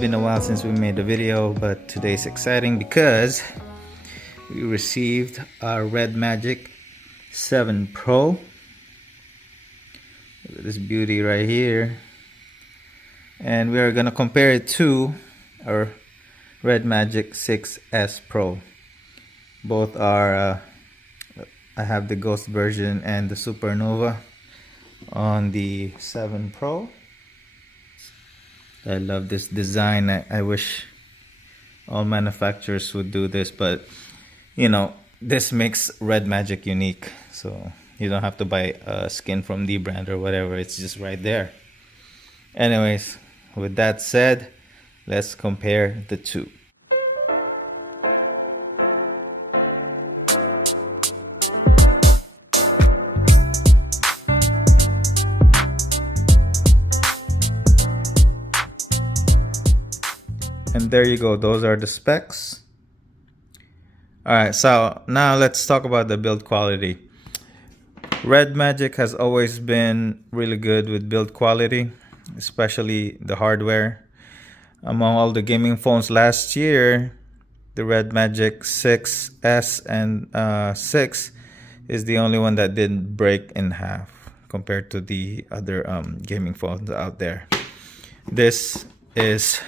been a while since we made a video, but today's exciting because we received our redmagic 7 Pro. Look at this beauty right here, and we are gonna compare it to our redmagic 6S Pro. Both are I have the Ghost version and the Supernova on the 7 Pro. I love this design. I wish all manufacturers would do this, but you know, this makes redmagic unique, so you don't have to buy a skin from the brand or whatever. It's just right there. Anyways, with that said, let's compare the two. And there you go, those are the specs. Alright, so now let's talk about the build quality. Redmagic has always been really good with build quality, especially the hardware. Among all the gaming phones last year, the redmagic 6S and 6 is the only one that didn't break in half compared to the other gaming phones out there. This is,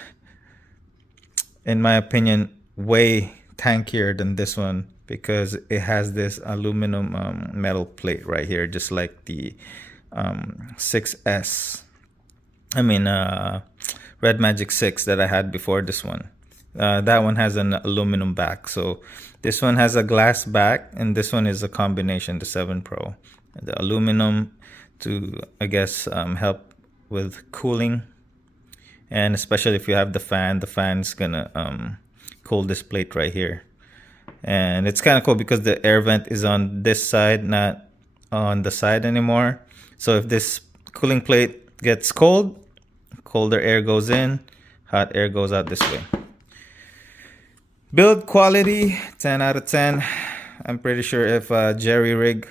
in my opinion, way tankier than this one because it has this aluminum metal plate right here, just like the 6S. I mean, redmagic 6 that I had before this one. That one has an aluminum back, so this one has a glass back, and this one is a combination, the 7 Pro. The aluminum to, I guess, help with cooling. And especially if you have the fan's gonna cool this plate right here. And it's kind of cool because the air vent is on this side, not on the side anymore. So if this cooling plate gets cold, colder air goes in, hot air goes out this way. Build quality, 10 out of 10. I'm pretty sure if Jerry Rig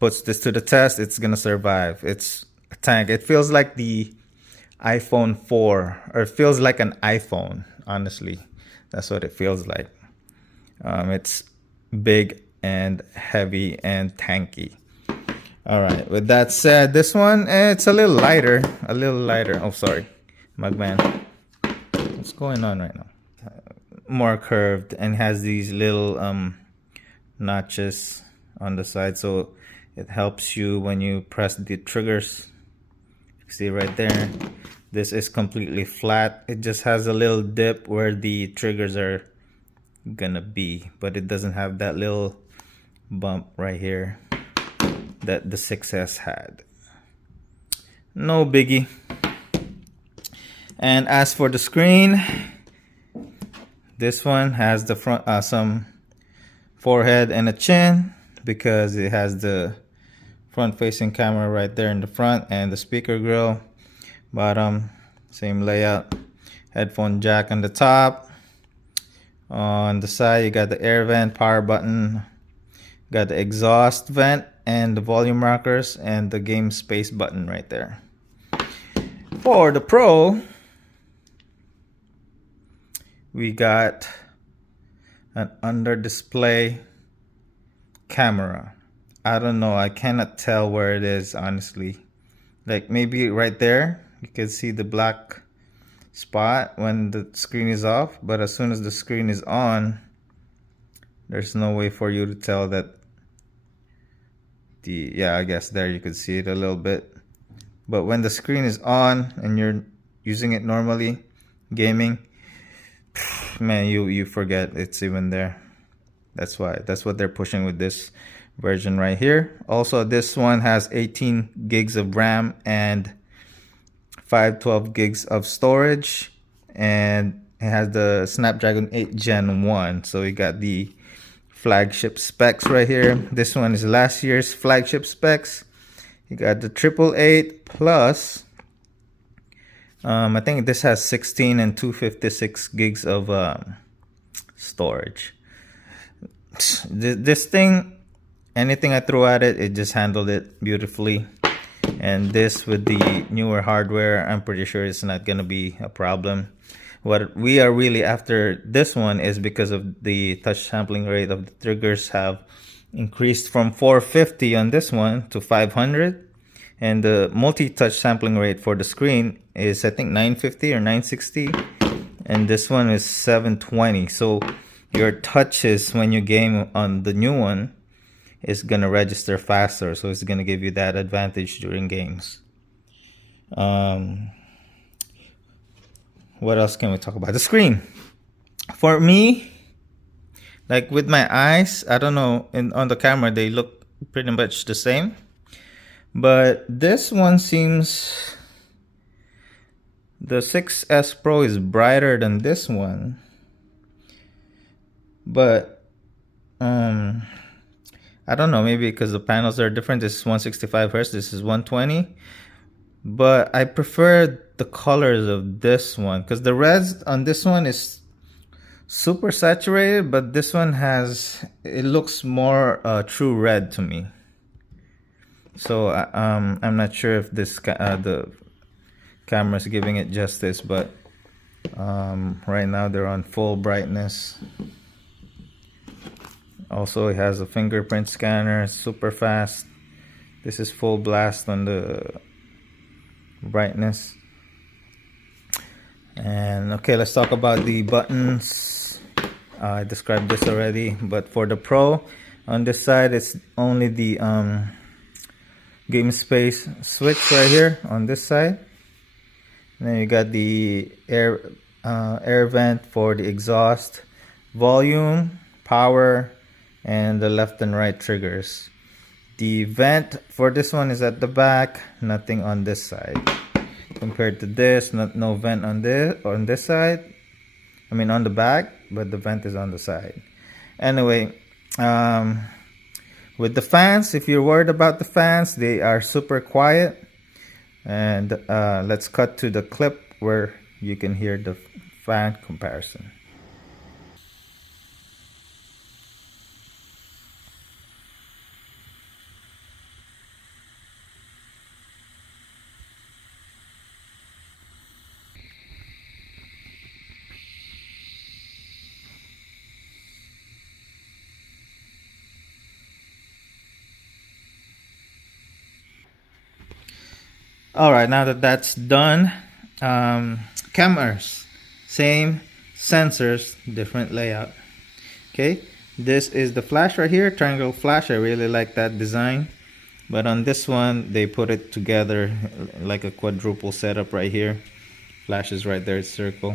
puts this to the test, it's gonna survive. It's tank. It feels like the iPhone 4, or it feels like an iPhone, honestly. That's what it feels like. It's big and heavy and tanky. All right, with that said, this one, it's a little lighter. Oh, sorry, Mugman. What's going on right now? More curved and has these little notches on the side, so it helps you when you press the triggers. See right there, this is completely flat. It just has a little dip where the triggers are gonna be, but it doesn't have that little bump right here that the 6S had. No biggie. And as for the screen, this one has the front some forehead and a chin because it has the front facing camera right there in the front and the speaker grill. Bottom, same layout. Headphone jack on the top. On the side you got the air vent, power button, got the exhaust vent and the volume rockers and the game space button right there. For the Pro, we got an under display camera. I don't know, I cannot tell where it is, honestly. Like maybe right there, you can see the black spot when the screen is off, but as soon as the screen is on, there's no way for you to tell that yeah, I guess there you could see it a little bit. But when the screen is on and you're using it normally, gaming, man, you forget it's even there. That's what they're pushing with this version right here. Also, this one has 18 gigs of RAM and 512 gigs of storage, and it has the Snapdragon 8 Gen 1. So we got the flagship specs right here. This one is last year's flagship specs. You got the 888 plus I think this has 16 and 256 gigs of storage. This thing, anything I throw at it, it just handled it beautifully. And this with the newer hardware, I'm pretty sure it's not gonna be a problem. What we are really after this one is because of the touch sampling rate of the triggers have increased from 450 on this one to 500, and the multi-touch sampling rate for the screen is I think 950 or 960, and this one is 720. So your touches when you game on the new one is gonna register faster, so it's gonna give you that advantage during games. What else can we talk about? The screen. For me, like with my eyes, I don't know, on the camera they look pretty much the same, but this one seems, the 6S Pro is brighter than this one, but I don't know, maybe because the panels are different. This is 165 Hz, this is 120, but I prefer the colors of this one because the reds on this one is super saturated, but this one has, it looks more true red to me. So I'm not sure if this the camera is giving it justice, but right now they're on full brightness. Also, it has a fingerprint scanner, super fast. This is full blast on the brightness. And okay, let's talk about the buttons. I described this already, but for the Pro, on this side it's only the game space switch right here on this side. And then you got the air vent for the exhaust, volume, power, and the left and right triggers. The vent for this one is at the back, nothing on this side. Compared to this, no vent on this side. I mean on the back, but the vent is on the side. Anyway, with the fans, if you're worried about the fans, they are super quiet. And let's cut to the clip where you can hear the fan comparison. All right, now that that's done, cameras, same sensors, different layout. Okay, this is the flash right here, triangle flash. I really like that design, but on this one they put it together like a quadruple setup right here. Flash is right there, it's circle.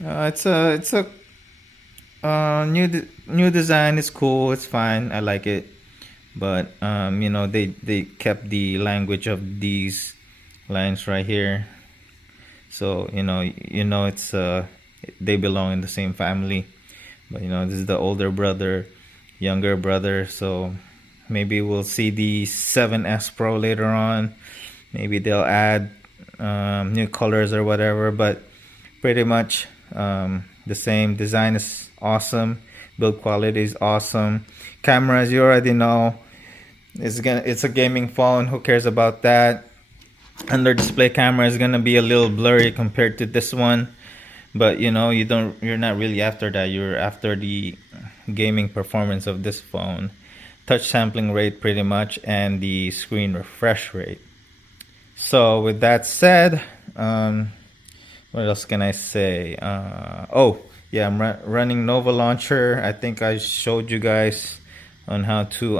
It's a new design. It's cool, it's fine, I like it. But you know, they kept the language of these lines right here, so you know it's they belong in the same family. But you know, this is the older brother, younger brother, so maybe we'll see the 7S Pro later on. Maybe they'll add new colors or whatever, but pretty much the same. Design is awesome, build quality is awesome. Cameras, you already know, it's a gaming phone, who cares about that. Under display camera is gonna be a little blurry compared to this one, but you know, you're not really after that. You're after the gaming performance of this phone, touch sampling rate pretty much, and the screen refresh rate. So with that said, what else can I say? Oh yeah, I'm running Nova Launcher. I think I showed you guys on how to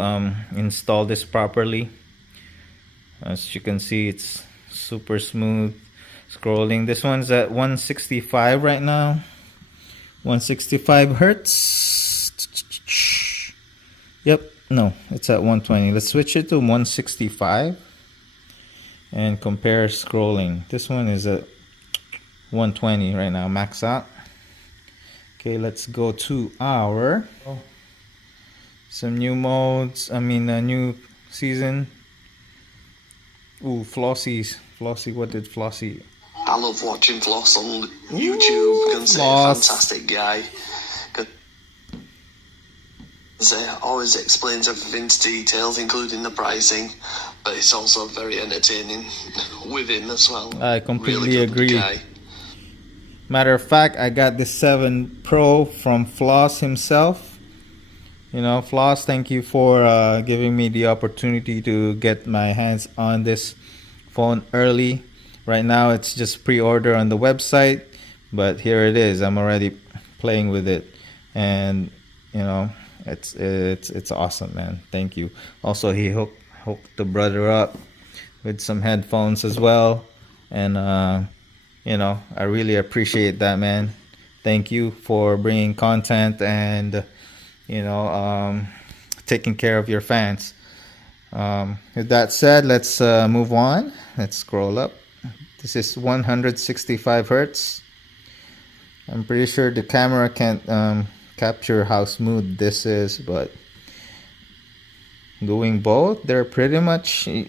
install this properly. As you can see, it's super smooth scrolling. This one's at 165 right now, 165 Hertz. Yep, no, it's at 120. Let's switch it to 165 and compare scrolling. This one is at 120 right now, max out. Okay, let's go to our some new modes. I mean, a new season. Ooh, Flossy. What did Flossy? I love watching Floss on YouTube. Can say a fantastic guy. Always explains everything to details, including the pricing. but it's also very entertaining with him as well. I completely really good agree. guy. Matter of fact, I got the 7 Pro from Floss himself. You know, Floss, thank you for giving me the opportunity to get my hands on this phone early. Right now, it's just pre-order on the website, but here it is. I'm already playing with it, and you know, it's awesome, man. Thank you. Also, he hooked the brother up with some headphones as well, and you know, I really appreciate that, man. Thank you for bringing content and you know, taking care of your fans. With that said, let's move on. Let's scroll up. This is 165 hertz. I'm pretty sure the camera can't capture how smooth this is, but doing both, they're pretty much you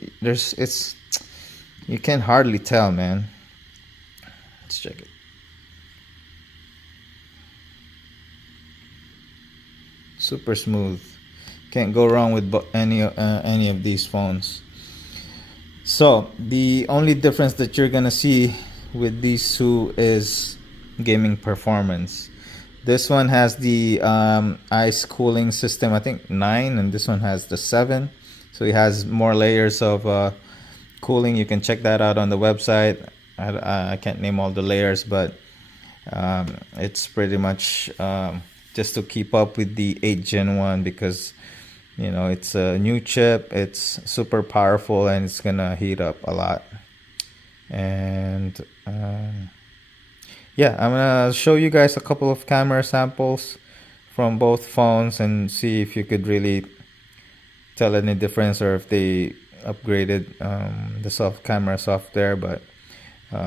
can hardly tell, man. Let's check it. Super smooth. Can't go wrong with any of these phones. So the only difference that you're gonna see with these two is gaming performance. This one has the ice cooling system, I think 9, and this one has the 7. So it has more layers of cooling. You can check that out on the website. I can't name all the layers, but it's pretty much just to keep up with the 8 Gen 1 because you know it's a new chip. It's super powerful and it's gonna heat up a lot. And yeah, I'm gonna show you guys a couple of camera samples from both phones and see if you could really tell any difference or if they upgraded the camera software, but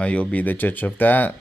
you'll be the judge of that.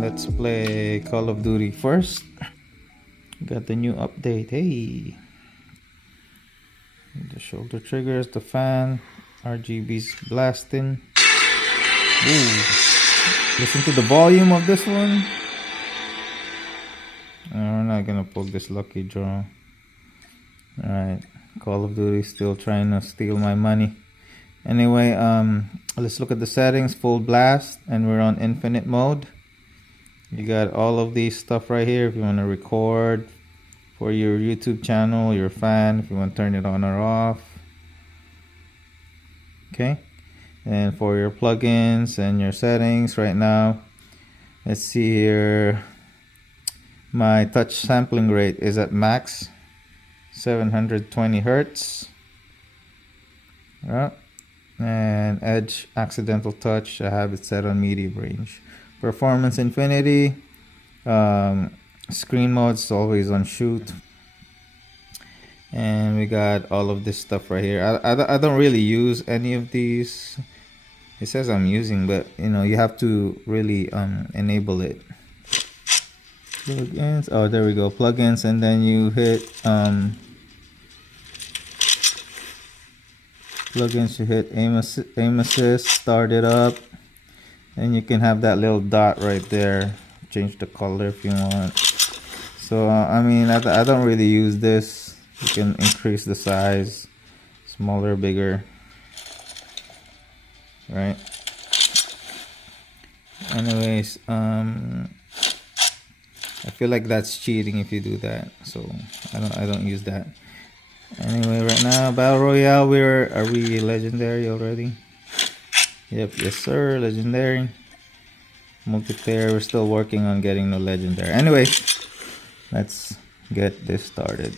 Let's play Call of Duty first. Got the new update. Hey, the shoulder triggers, the fan, RGB's blasting. Ooh, listen to the volume of this one. We're not gonna pull this lucky draw. Alright, Call of Duty still trying to steal my money. Anyway, let's look at the settings. Full blast, and we're on infinite mode. You got all of these stuff right here if you want to record for your YouTube channel, your fan, if you want to turn it on or off. Okay, and for your plugins and your settings right now, let's see here. My touch sampling rate is at max 720 hertz. And edge accidental touch, I have it set on medium range. Performance infinity. Screen mode's always on shoot. And we got all of this stuff right here. I don't really use any of these. It says I'm using, but you know, you have to really enable it. Plugins. Oh, there we go. Plugins, and then you hit plugins. You hit aim assist, start it up. And you can have that little dot right there. Change the color if you want. So I mean, I don't really use this. You can increase the size, smaller, bigger, right? Anyways, I feel like that's cheating if you do that. So I don't use that. Anyway, right now Battle Royale, are we legendary already? Yep, yes sir, legendary. multiplayer, we're still working on getting no legendary. Anyway, let's get this started.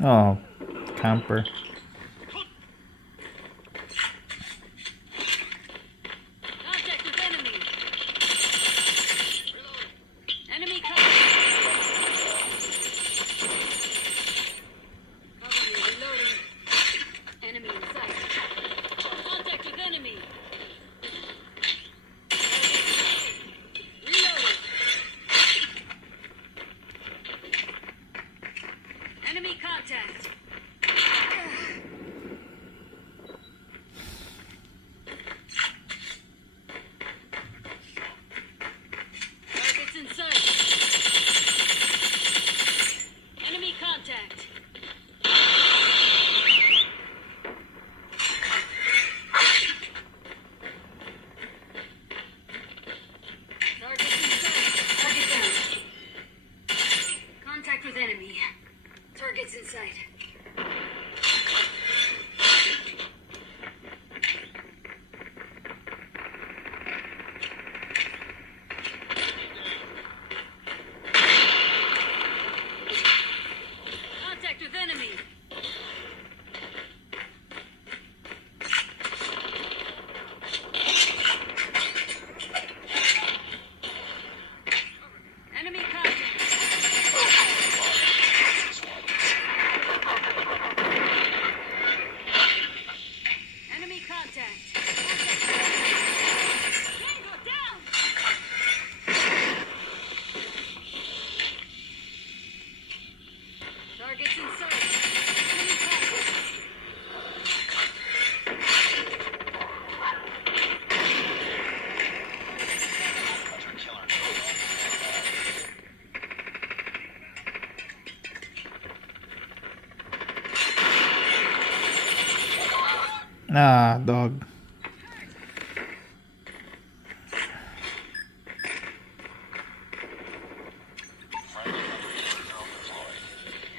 Oh, camper. Contact with enemy. Enemy cover. Cover me, reloading. Enemy in sight. Contact with enemy. Reloading. Enemy contact. Targets in sight. Enemy contact. Targets in sight. Target down. Contact with enemy. Targets in sight. Contact with enemy. Enemy contact. Enemy contact. Tango down. Targets in sight. Enemy contact. Ah, dog.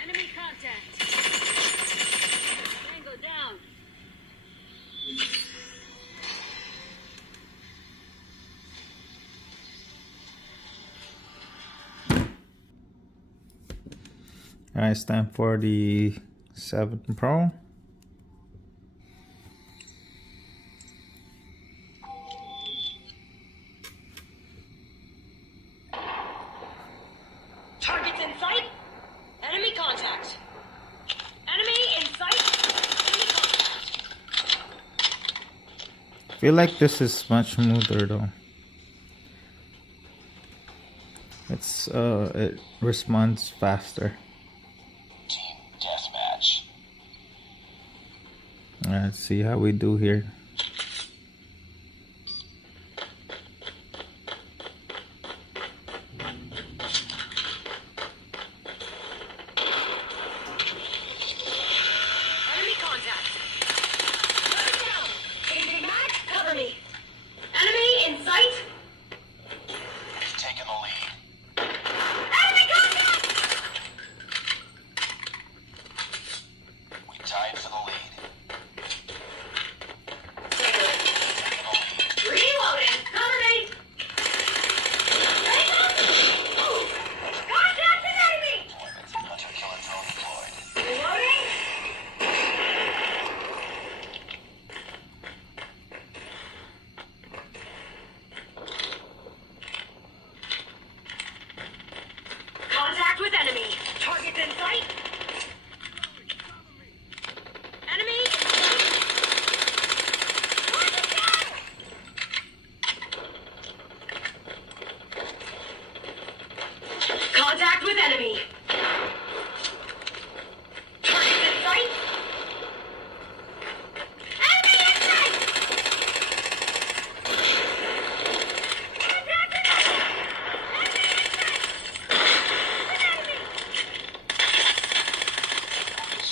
Enemy contact. Tango down. Alright, it's time for the 7 Pro. Targets in sight. Enemy contact. Enemy in sight. Enemy contact. I feel like this is much smoother though. It responds faster. Team deathmatch. Let's see how we do here.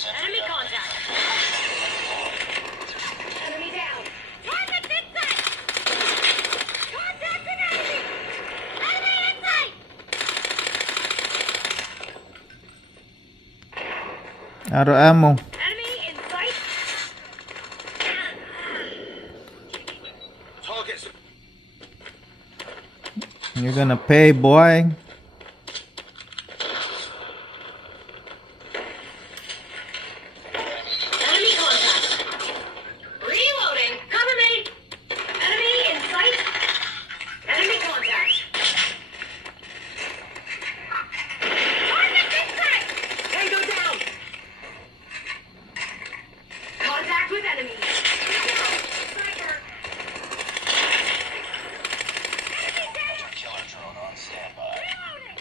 Enemy contact. Enemy down. Target's in sight. Contact an enemy. Enemy in sight. Out of ammo. Enemy in sight. Targets. You're gonna pay, boy. Enemy contact. Reloading. Cover me. Enemy in sight. Enemy contact. Target's in sight. Tango down. Contact with enemy. Sniper. Enemy down. Killer drone on standby. Reloading.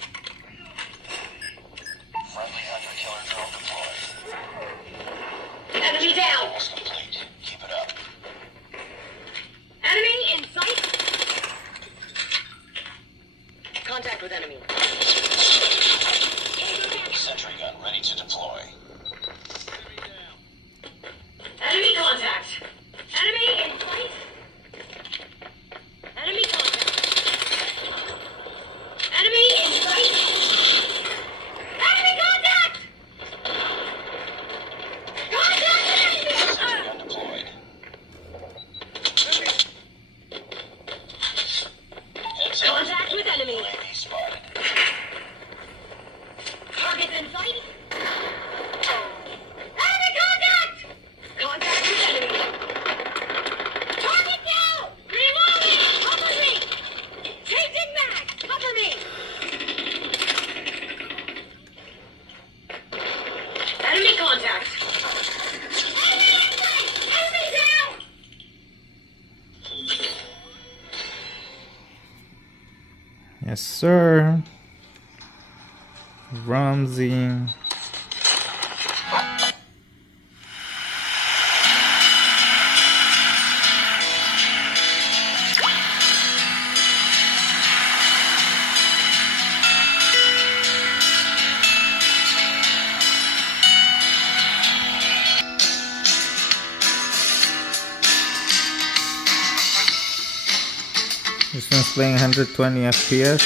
Friendly hunter-killer drone deployed. Enemy down. Almost complete. Keep it up. Enemy in sight. Contact with enemy. Sentry gun ready to deploy. Enemy contact. Enemy in sight. Enemy contact. Enemy in sight. Enemy contact. Contact with enemy. Sentry gun deployed. Heads up. Contact with enemy. UAV spotted. Target in sight. Enemy contact. Contact with enemy. Target down. Reloading. Cover me. Changing mag. Cover me. Enemy contact. Enemy in sight. Enemy down. Yes, sir. Ramsey. This one's playing 120 FPS.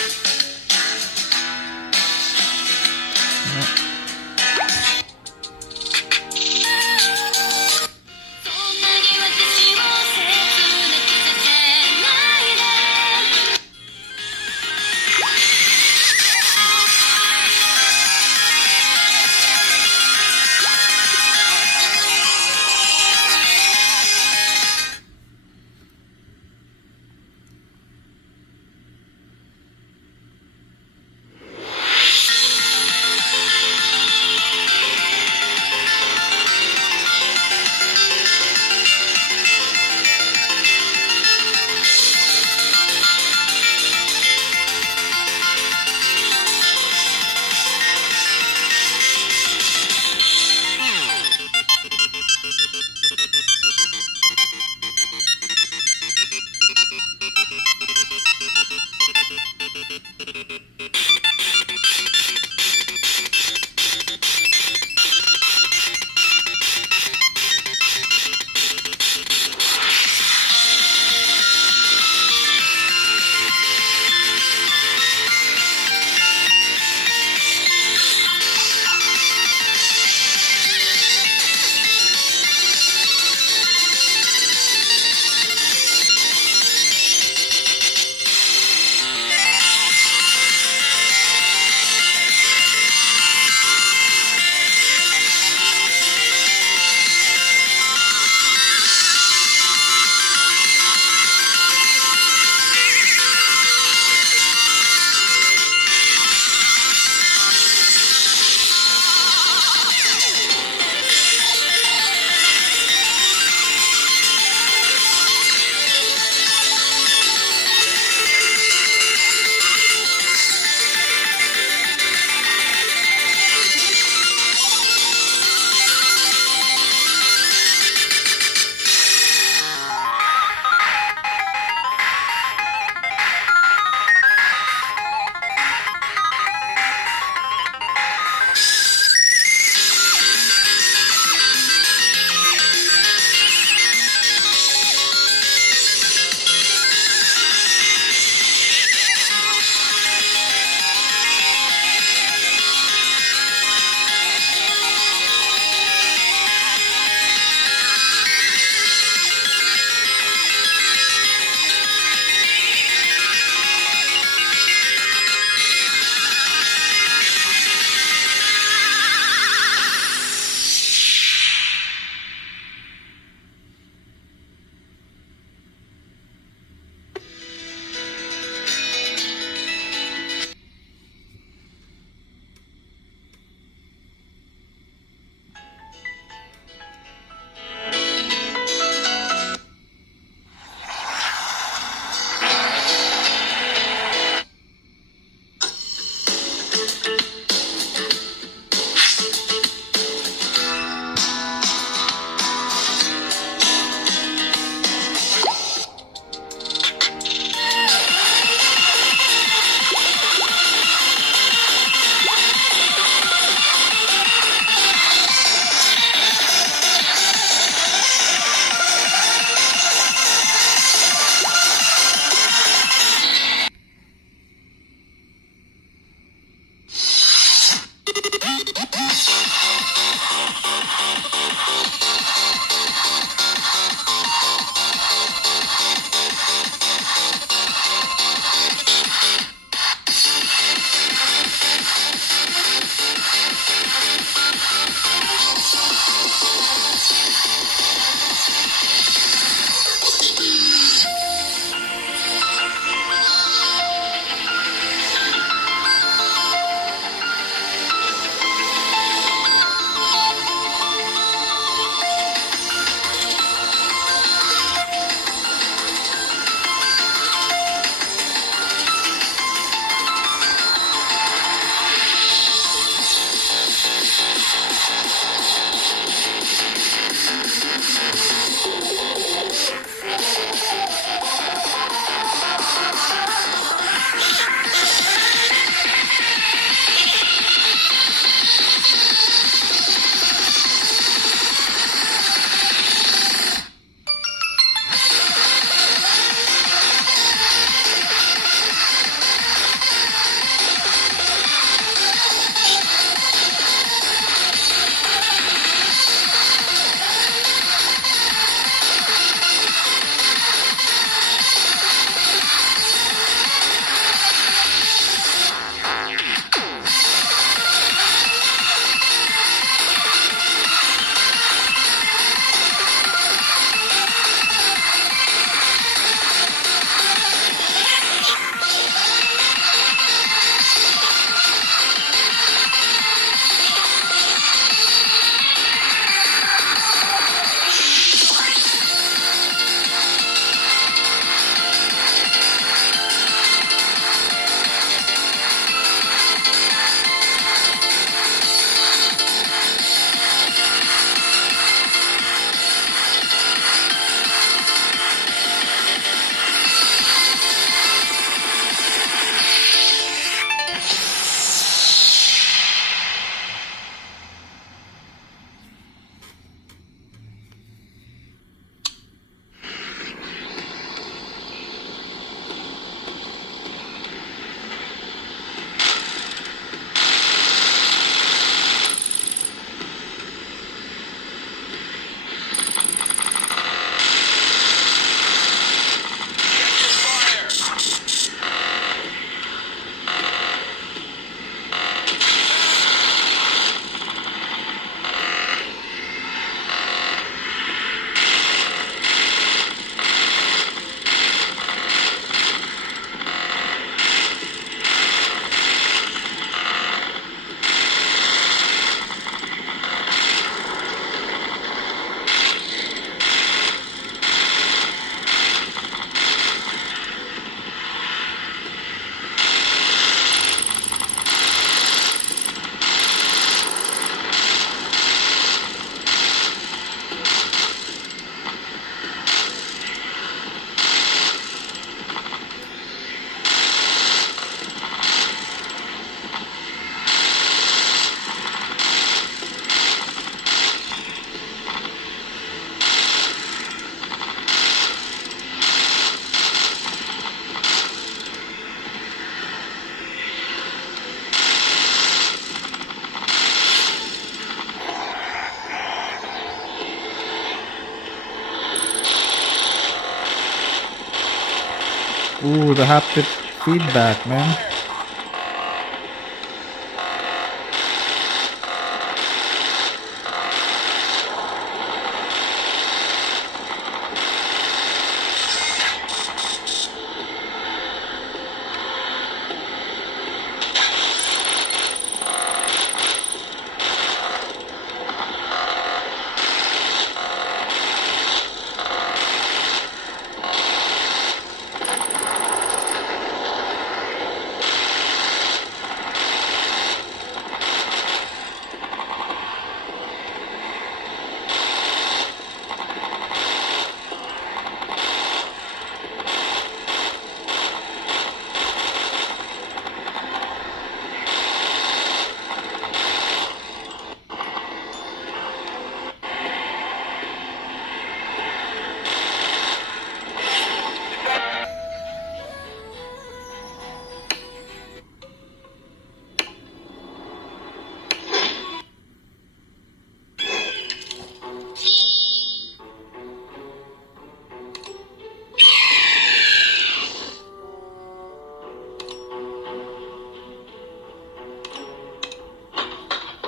Ooh, the haptic feedback, man.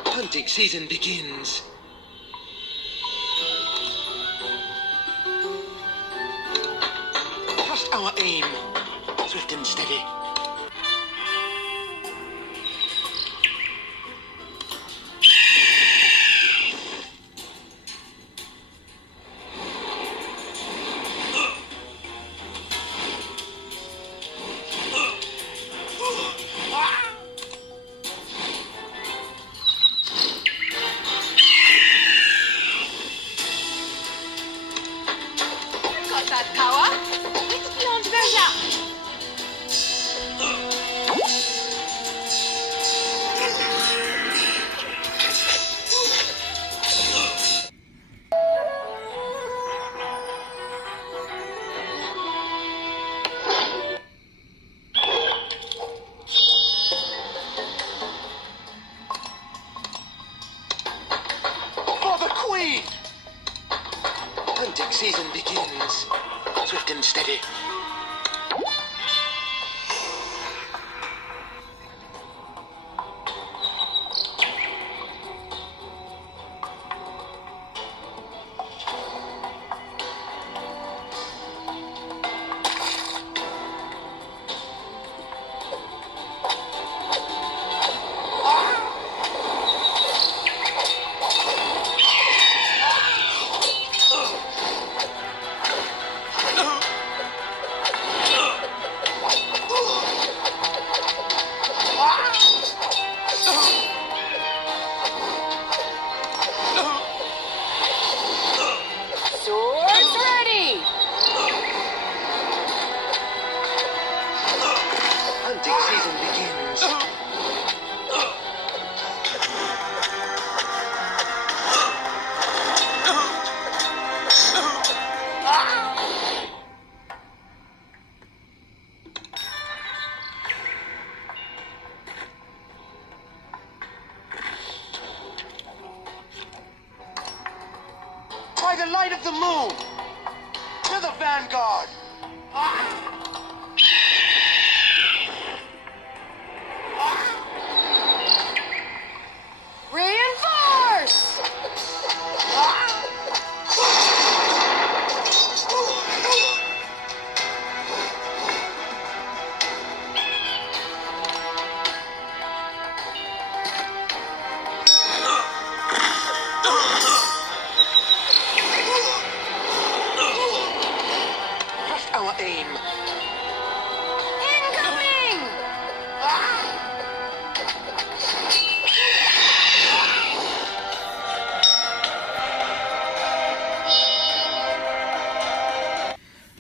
Hunting season begins. Trust our aim. Swift and steady. Got that power? Let's beyond measure. For the Queen! Hunting season begins. Swift and steady. Swords ready. Hunting season begins. By the light of the moon, to the vanguard. Reinforce. Trust our aim. Incoming.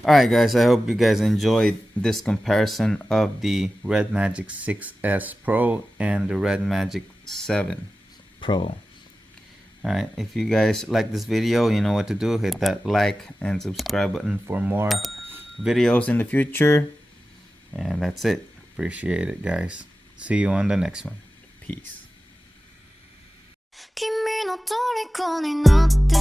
Alright guys, I hope you guys enjoyed this comparison of the redmagic 6S Pro and the redmagic 7 Pro. Alright, if you guys like this video, you know what to do. Hit that like and subscribe button for more videos in the future. And that's it. Appreciate it, guys. See you on the next one. Peace. 君の虜になって